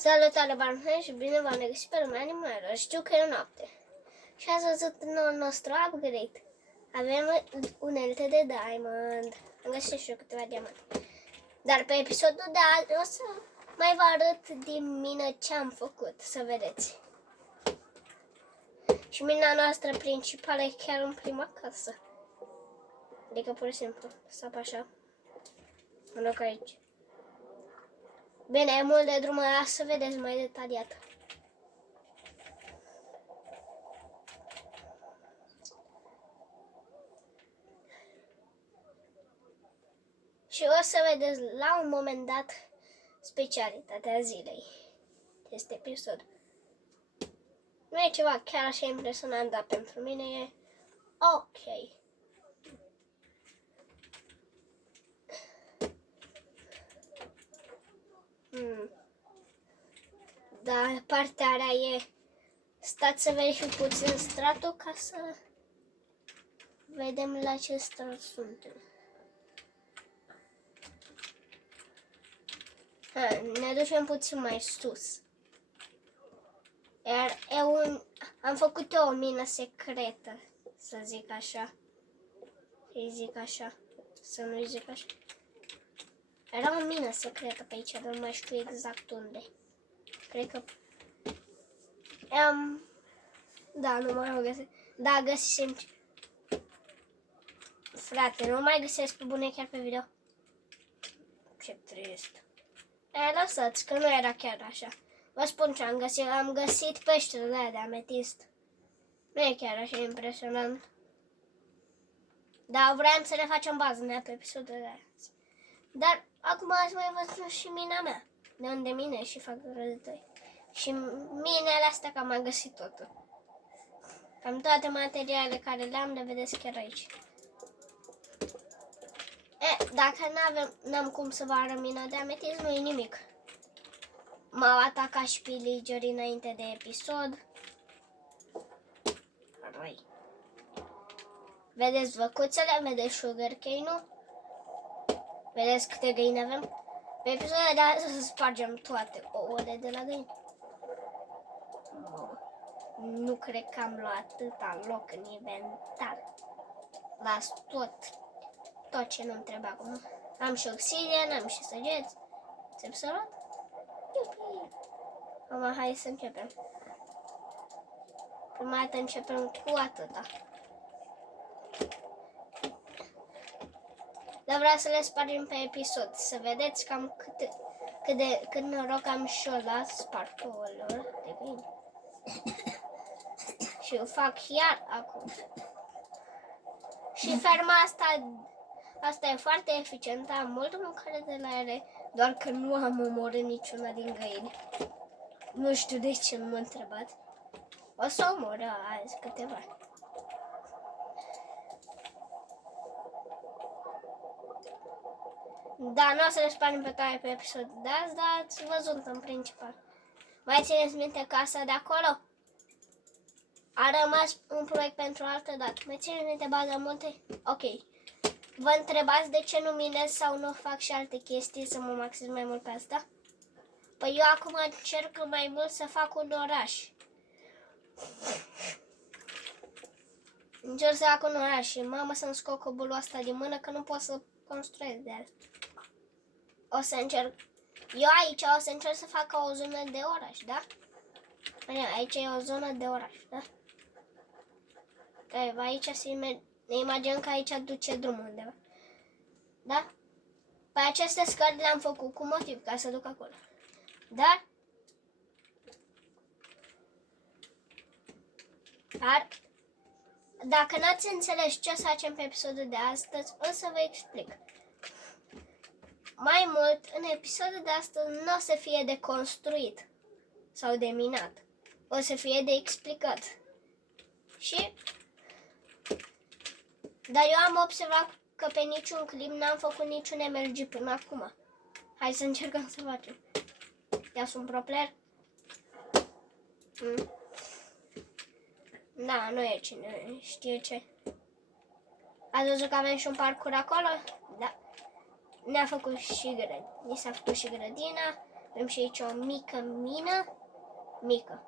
Salutare, Barnhei, și bine v-am regăsit pe lumea animalelor. Știu că e noapte. Și ați văzut noul nostru upgrade. Avem unelte de diamond. Am găsit și eu câteva diamante. Dar pe episodul de azi o să mai vă arăt din mine ce am făcut, să vedeți. Și mina noastră principală e chiar în prima casă. Adică pur și simplu, să apă așa. Mă duc aici. Bine, e mult de drum, să vedeți mai detaliat. Și o să vedeți la un moment dat specialitatea zilei. Este episod. Nu e ceva chiar așa impresionant, dar pentru mine e ok. Dar partea rea e... Stați să verific puțin stratul ca să vedem la ce strat suntem. Ne ducem puțin mai sus. Iar am făcut eu o mină secretă, să zic așa. Să-i zic așa. Să nu-i zic așa. Era o mină secretă pe aici, dar nu mai știu exact unde. Cred că... Da, nu mai am găsit. Da, găsisem. Frate, nu mai găsesc pe bune chiar pe video. Ce trist. Lăsați că nu era chiar așa. Vă spun ce am găsit. Am găsit peștele ăla de ametist. Nu e chiar așa impresionant. Dar vreau să le facem bază pe episodul de azi. Dar acum ați mai văzut și mina mea. De unde mine și fac rădători. Și minele astea că am mai găsit totul. Cam toate materialele care le-am, le vedeți chiar aici. Dacă n-am cum să vă arăt mina de ametist, nu e nimic. M-au atacat și pillagerii înainte de episod. Răi. Vedeți văcuțele, vedeți sugarcane-ul. Vedeți câte găini avem. Pe episodul de azi o să spargem toate ouăle de la găini. Nu cred că am luat atâta loc în inventar. Las tot ce nu-mi trebuie acum. Am și oxigen, am și săgeți. Ți-am să luat? Acum hai să începem. Prima dată începem cu atâta. Dar vreau să le spargem pe episod. Să vedeți cam cât noroc am și eu la spartul de găini. Și o fac chiar acum. Și ferma asta e foarte eficientă, am multă mâncare de la ele, doar că nu am omorât niciuna din găini. Nu știu de ce nu mă întrebați. O să omor azi câteva. Da, nu o să le spargem pe toate pe episodul de azi, dar ați văzut în principal. Mai țineți minte casa de acolo? A rămas un proiect pentru altă dată. Mai țineți minte baza multe? Ok. Vă întrebați de ce nu minez sau nu fac și alte chestii să mă maxez mai mult pe asta? Păi eu acum încerc mai mult să fac un oraș. Încerc să fac un oraș și mama să-mi scot cobulul ăsta din mână că nu pot să construiesc de el. O să încerc. Eu aici o să încerc să fac o zonă de oraș, da? Aici e o zonă de oraș, da? Aici ne imaginăm că aici duce drumul undeva. Da? Pe aceste scări le-am făcut cu motiv, ca să duc acolo. Dar dacă n-ați înțeles ce să facem pe episodul de astăzi, o să vă explic. Mai mult, în episodul de astăzi nu o să fie de construit sau de minat. O să fie de explicat. Dar eu am observat că pe niciun clip n-am făcut niciun MLG până acum. Hai să încercăm să facem. Ia sunt pro player. Da, nu e cine știe ce. Ați văzut că avem și un parcurs acolo? Da. Ne-a făcut și ni s-a făcut și grădina. Avem și aici o mică mină. Mică.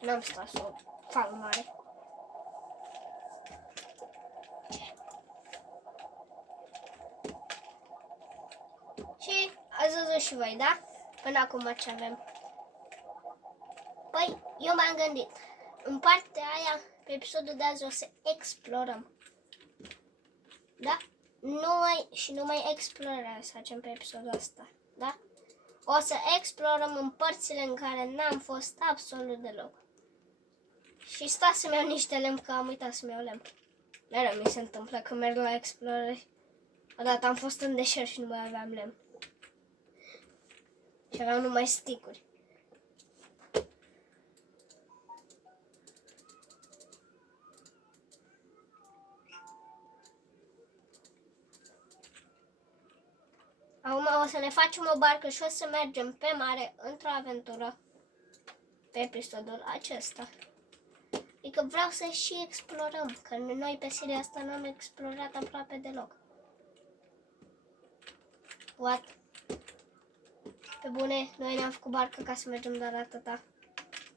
N-am stat să o fac mare. Și ați văzut și voi, da? Până acum ce avem. Păi, eu m-am gândit. În partea aia, pe episodul de azi, o să explorăm. Da? Numai explorare să facem pe episodul ăsta. Da? O să explorăm în părțile în care n-am fost absolut deloc. Și stați să-mi iau niște lemn, că am uitat să-mi iau lemn. Mereu mi se întâmplă că merg la explorări. Odată am fost în deșert și nu mai aveam lemn. Și aveam numai sticuri. Acum o să ne facem o barcă și o să mergem pe mare într-o aventură pe episodul acesta. Adică vreau să și explorăm, că noi pe seria asta n-am explorat aproape deloc. What? Pe bune, noi ne-am făcut barcă ca să mergem doar atâta.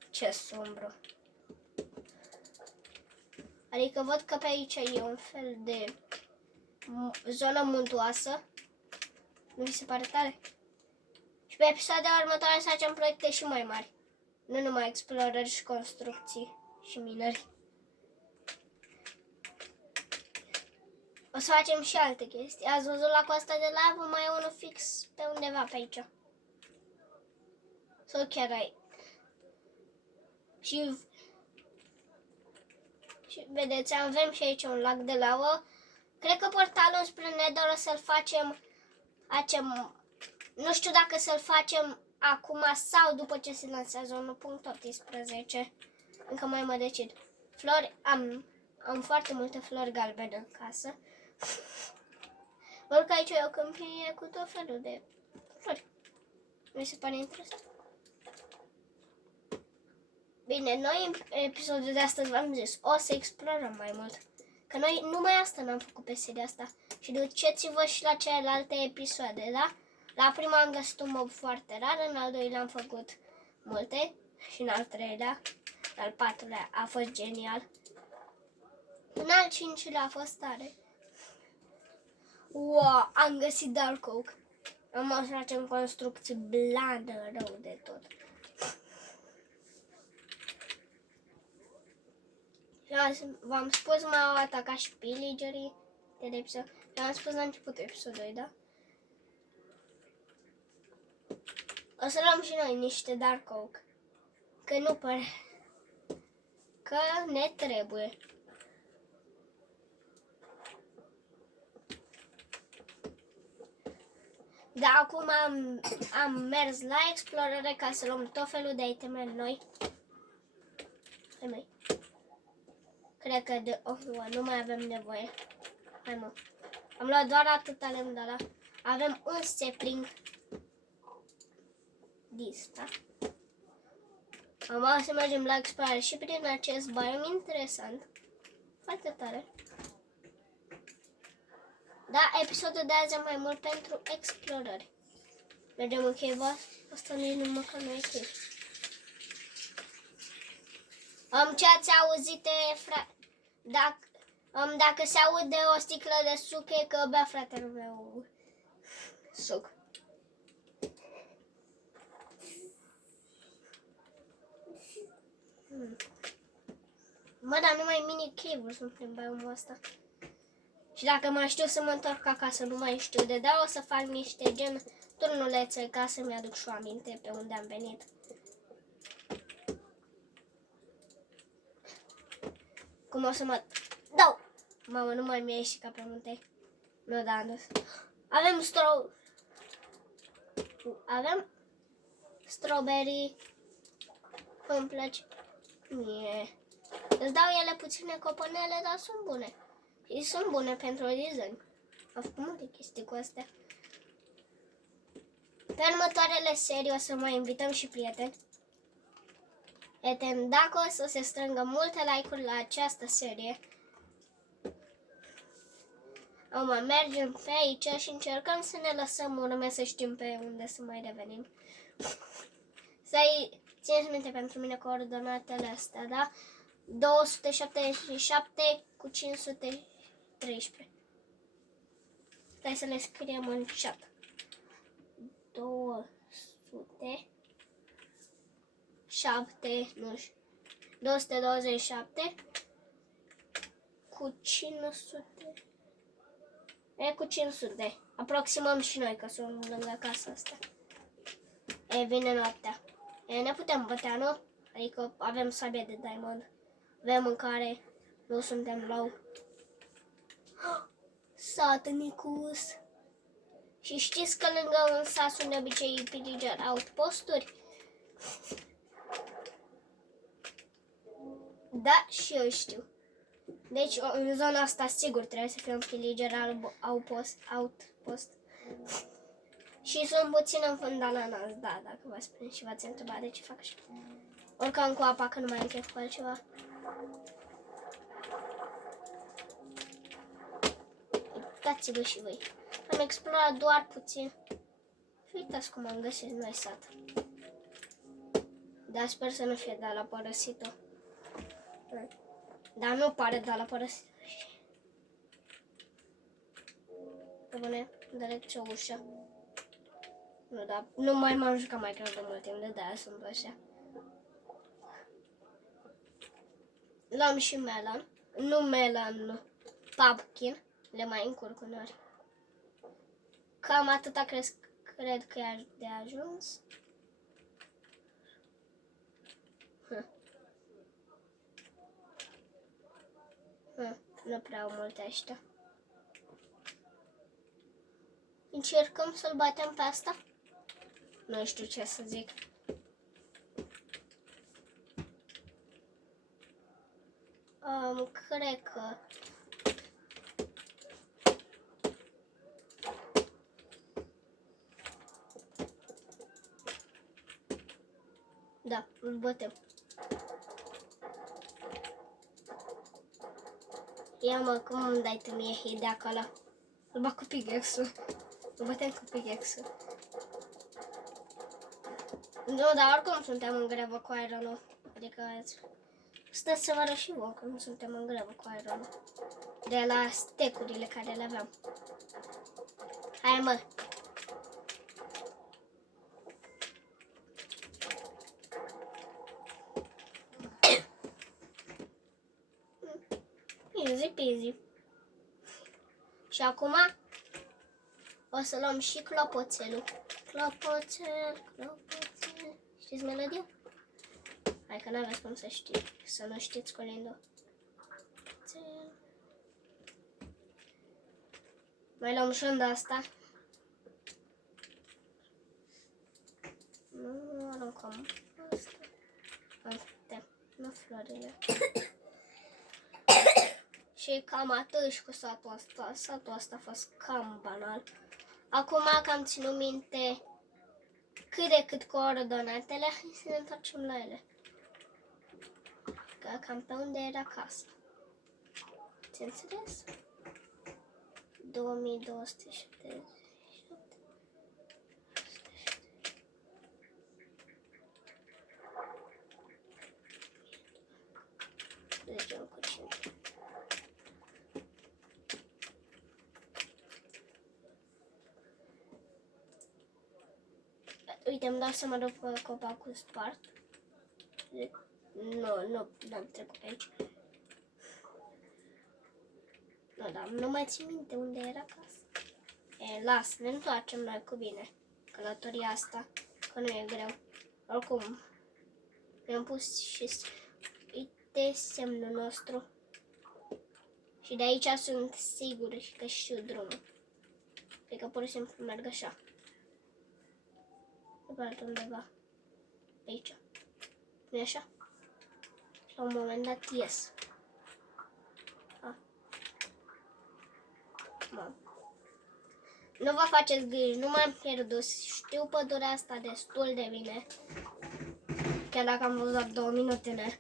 Ce sombru. Adică văd că pe aici e un fel de zonă muntoasă. Nu vi se pare tare? Și pe episoadele următoare să facem proiecte și mai mari. Nu numai explorări și construcții și minări. O să facem și alte chestii. Ați văzut la coasta de lavă? Mai e unul fix pe undeva pe aici. Sau chiar ai. Și vedeți, avem și aici un lac de lavă. Cred că portalul spre Nether o să-l facem. Nu știu dacă să-l facem acum sau după ce se lansează 1.18. Încă mai mă decid. Flori, am foarte multe flori galbene în casă. Văd că aici e o câmpie cu tot felul de flori. Mi se pare interesant. Bine, noi în episodul de astăzi v-am zis, o să explorăm mai mult. Că noi numai asta n-am făcut pe seria asta. Și duceți-vă și la celelalte episoade, da? La prima am găsit un mob foarte rar, în al doilea am făcut multe și în al treilea, al patrulea a fost genial. În al cincilea a fost tare. Wow, am găsit Dark Oak. Am o să facem construcții blandă rău de tot. V-am spus, m-au atacat și pillagerii de episod. V-am spus la începutul episodului, da? O să luăm și noi niște Dark Oak. Că nu pare. Că ne trebuie. Da, acum am mers la explorare ca să luăm tot felul de iteme noi. Hai măi. Cred că nu mai avem nevoie. Hai mă. Am luat doar atâta lemn de la. Avem un sapling. Da? Am să mergem la explorare și prin acest biom interesant. Foarte tare. Da, episodul de azi e mai mult pentru explorări. Mergem în cave. Asta nici nu măcar nu e cave. Ce ați auzit, dacă se aude o sticlă de suc, e că bea fratele meu suc. Mă, dar numai mini cave-uri sunt prin biomul ăsta. Și dacă mai știu să mă întorc acasă, nu mai știu de da, o să fac niște gen turnulețe ca să-mi aduc și o aminte pe unde am venit. Cum o să mă dau? Mamă, nu mai mi-a ieșit ca pe munte. Nu, da, am dus. Avem strawberry. Îmi place. Mie. Îți dau ele puține coponele, dar sunt bune. Și sunt bune pentru design. Am făcut multe chestii cu astea. Pe următoarele serii o să mai invităm și prieteni. Prieteni, dacă o să se strângă multe like-uri la această serie, mergem pe aici și încercăm să ne lăsăm urme să știm pe unde să mai revenim. Țineți minte pentru mine coordonatele astea, da? 277 cu 513. Stai să le scriem în chat. 227 cu 500. Cu 500. Aproximăm și noi că sunt lângă casa asta. Vine noaptea. Ne putem bătea, nu? Adică avem sabie de diamond. Avem mâncare. Nu suntem low. Satanicus. Și știți că lângă un sat sunt de obicei piligeri outposturi? Da, și eu știu. Deci în zona asta sigur trebuie să fie un pillager outpost. Și sunt puțin înfundat la nas, da, dacă v-ați prins și v-ați întrebat de ce fac așa. Oricam cu apa că nu mai am chef cu altceva. Uitați-vă și voi. Am explorat doar puțin. Și uitați cum am găsit noi sat. Dar sper să nu fie de la părăsit-o. Dar nu pare de la părăsit. Rămâne direct ce o ușă. Nu, dar nu mai m-am jucat mai greu de mult timp, de-aia sunt așa. Luăm și melon. Nu melon, nu. Pumpkin. Le mai încurc uneori. Cam atâta cred că e de ajuns. Nu prea au multe ăștia. Încercăm să-l batem pe asta? Nu știu ce să zic. Cred că... Da, îl bătem. Ia mă, cum îmi dai tu mie hit de acolo? Îl bat cu pickaxe-ul. Îl batem cu pickaxe-ul. Nu, dar oricum suntem în grevă cu iron-ul. Adică stați să vă arăt și vouă că nu suntem în grevă cu iron-ul. De la stecurile care le aveam. Hai mă! Easy peasy. Și acum o să luăm și clopoțelul. Clopoțel, clopoțel. Știți melodia? Hai că n-aveți cum să știți, să nu știți colindul. Mai luăm și de asta. Nu aruncăm asta. Uite, nu florile. Și cam atât și cu satul ăsta. Satul ăsta a fost cam banal. Acum că am ținut minte cât de cât coordonatele, hai să ne întoarcem la ele. Că cam pe unde era casa. Ți înțeles? 2277. Deci cu 5. Uite, îmi dau seama după copacul spart. Nu am trecut pe aici. Nu, dar nu mai țin minte unde era casa. Las, ne întoarcem noi cu bine. Călătoria asta, că nu e greu. Oricum, mi-am pus și uite semnul nostru. Și de aici sunt sigur că știu drumul. Cred că pur și simplu merg așa. Pe altundeva. Aici. Nu-i așa? La un moment dat ies. Nu vă faceți griji, nu m-am pierdut. Știu pădurea asta destul de bine. Chiar dacă am văzut 2 minute.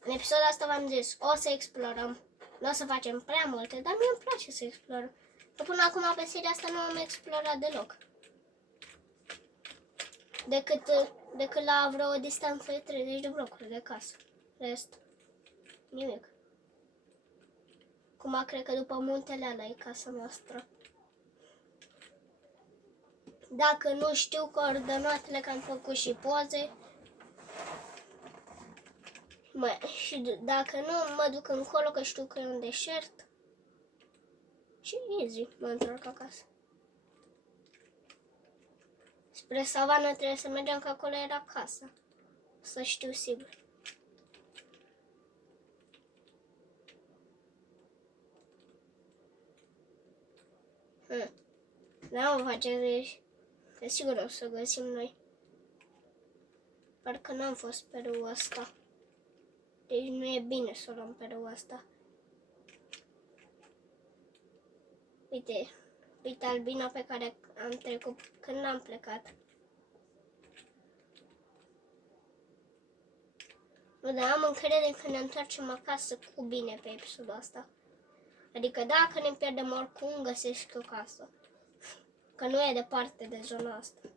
În episodul asta v-am zis, o să explorăm. Nu o să facem prea multe, dar mie îmi place să explorăm. Că până acum pe seria asta nu am explorat deloc. decât la vreo distanță de 30 de blocuri de casă. Rest, nimic. Acum cred că după muntele ăla e casa noastră. Dacă nu știu coordonatele, că am făcut și poze. Și dacă nu, mă duc încolo, că știu că e un deșert. Și easy, mă întorc acasă. Spre savană trebuie să mergem, că acolo era casa. Să știu sigur. Da, o face de sigur o să găsim noi. Parcă n-am fost pe râul ăsta. Deci nu e bine să o luăm pe râul ăsta. Uite albina pe care am trecut când am plecat. Nu, dar am încredere că ne întoarcem acasă cu bine pe episodul ăsta. Adică dacă ne pierdem, oricum găsești o casă. Că nu e departe de zona asta.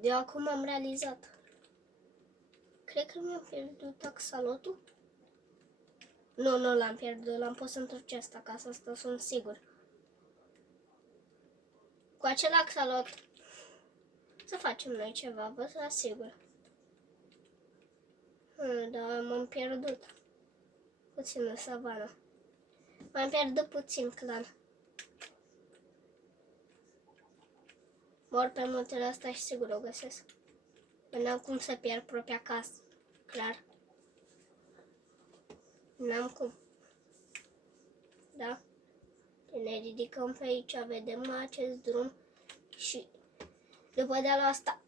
De acum am realizat. Cred că mi-am pierdut axolotul. Nu l-am pierdut, l-am pus într-o cestă acasă, asta sunt sigur. Cu acel axolot să facem noi ceva, vă asigur. Dar m-am pierdut puțin în savană. M-am pierdut puțin, clan. Mor pe muntele ăsta și sigur o găsesc. N-am cum să pierd propria casă, clar. N-am cum. Da? Ne ridicăm pe aici, vedem acest drum și după dealul ăsta,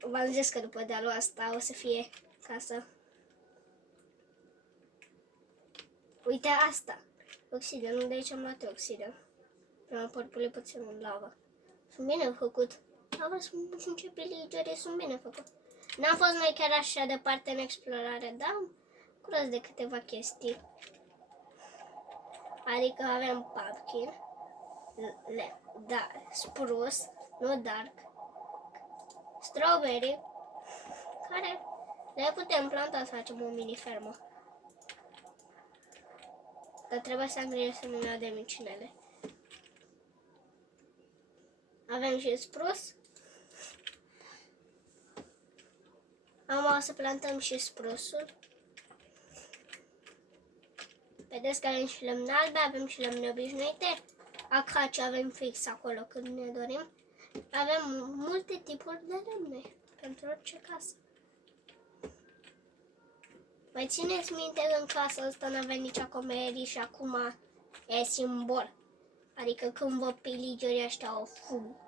v-am zis că după dealul ăsta o să fie casa. Uite asta, oxigen, de aici am luat oxigen. Am părpule puțin în lava. Sunt bine făcut. Lava sunt ce piligere, sunt bine făcut. N-am fost noi chiar așa departe în explorare, dar am curat de câteva chestii. Adică avem pumpkin, spruce, nu dark, strawberry, care le putem planta să facem o mini fermă. Dar trebuie să am grijă să nu ne de micinele. Avem și spruce. Am o să plantăm și spruce-ul. Vedeți că avem și lemne albe, avem și lemne obișnuite. Acacia avem fix acolo când ne dorim. Avem multe tipuri de lemne pentru orice casă. Mai țineți minte că în casa asta nu avem nici acomeri și acum e simbol. Adică când vă piligerii ăștia o fug.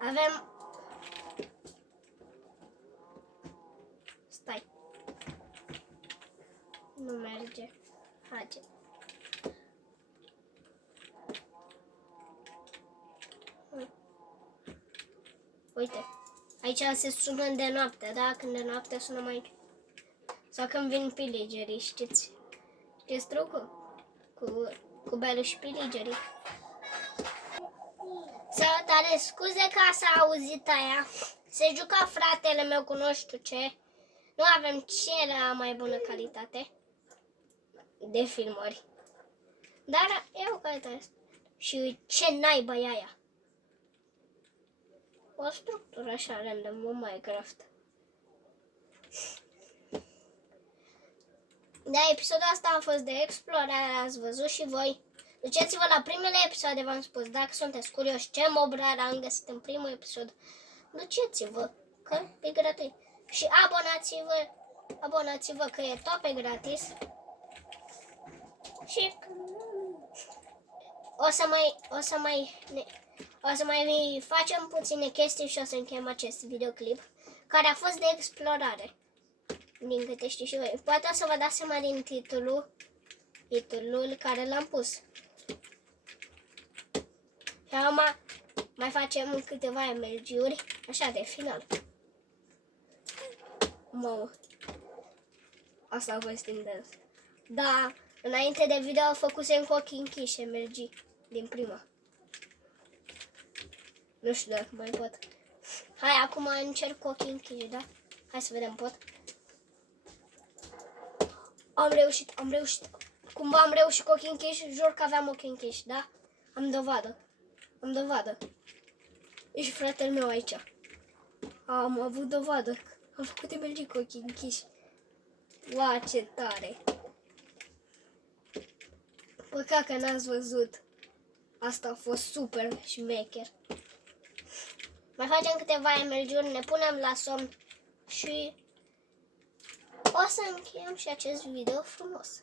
Avem... Stai. Nu merge. Haide. Uite. Aici se sună de noapte, da? Când de noapte sunăm aici. Sau când vin piligerii, știți? Știți trucul? Cu belul și piligerii. Salutare, scuze că s-a auzit aia. Se juca fratele meu cu nu știu ce. Nu avem cea mai bună calitate de filmări. Dar e o calitate. Și ce naiba e aia? O structură așa random, în Minecraft. Da, episodul asta a fost de explorare, ați văzut și voi. Duceți-vă la primele episoade, v-am spus, dacă sunteți curioși ce mob rar am găsit în primul episod, duceți-vă, că e gratuit. Și abonați-vă că e tot pe gratis. Și o să mai facem puține chestii și o să încheiem acest videoclip, care a fost de explorare. Din câte știu și voi. Poate o să vă dați seama din titlul care l-am pus. Și acum mai facem câteva MLG-uri, așa de final. Mamă. Asta a fost intens. Da, Înainte de video făcusem cu ochii închiși MLG din prima. Nu știu dacă mai pot. Hai, acum încerc cu ochii închiși, da? Hai să vedem, pot? Am reușit. Cumva am reușit cu ochii închiși, jur că aveam ochii închiși, da? Am dovadă. Ești fratele meu aici. Am avut dovadă. Am făcut MLG cu ochii închiși. Wow, ce tare! Păcat că n-ați văzut. Asta a fost super șmecher. Mai facem câteva MLG-uri, ne punem la somn și o să încheiem și acest video frumos.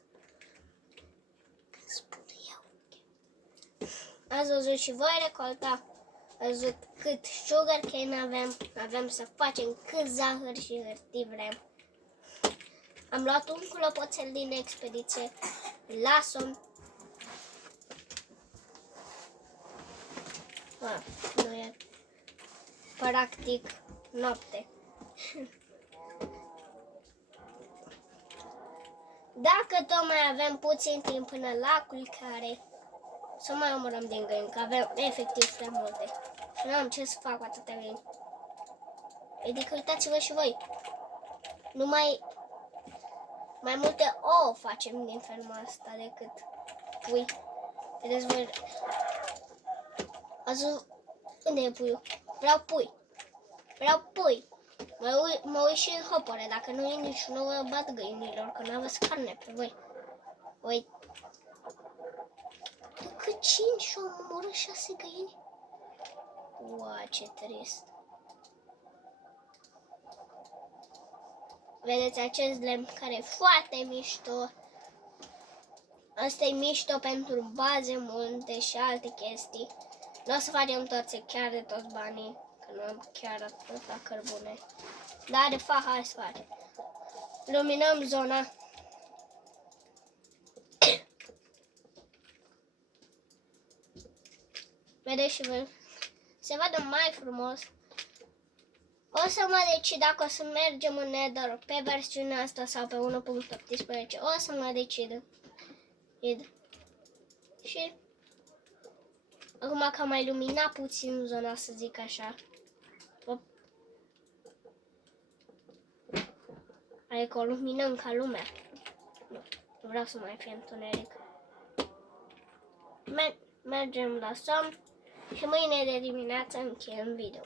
Spune eu. Ați văzut și voi recolta. Ați văzut cât sugar cane avem să facem cât zahăr și hârtii vrem. Am luat un clopoțel din expediție la somn. Nu e practic noapte. Dacă tot mai avem puțin timp până la culcare, să mai omorăm din găini, că avem efectiv prea multe. Și nu am ce să fac cu atâtea găini. Adică uitați-vă și voi. Mai multe ouă facem din ferma asta decât pui. Vedeți voi. Unde e puiul? Vreau pui. Mă uit și în hopore. Dacă nu e niciunul, bat găinilor, că nu aveți carne pe voi. Uite. Cât 5 și am omorât 6 găini? Uau, ce trist. Vedeți acest lemn care e foarte mișto. Asta e mișto pentru baze multe și alte chestii. Nu o să facem chiar de toți banii, că nu am chiar atâta cărbune. Dar de fapt, hai să facem. Luminăm zona. Vedeți și voi. Se vede mai frumos. O să mă decid dacă o să mergem în Nether pe versiunea asta sau pe 1.18. O să mă decid. Și acum că am mai luminat puțin zona, să zic așa. Adică o luminăm ca lumea. Nu vreau să mai fie întuneric. Mergem la somn și mâine de dimineață încheiem video.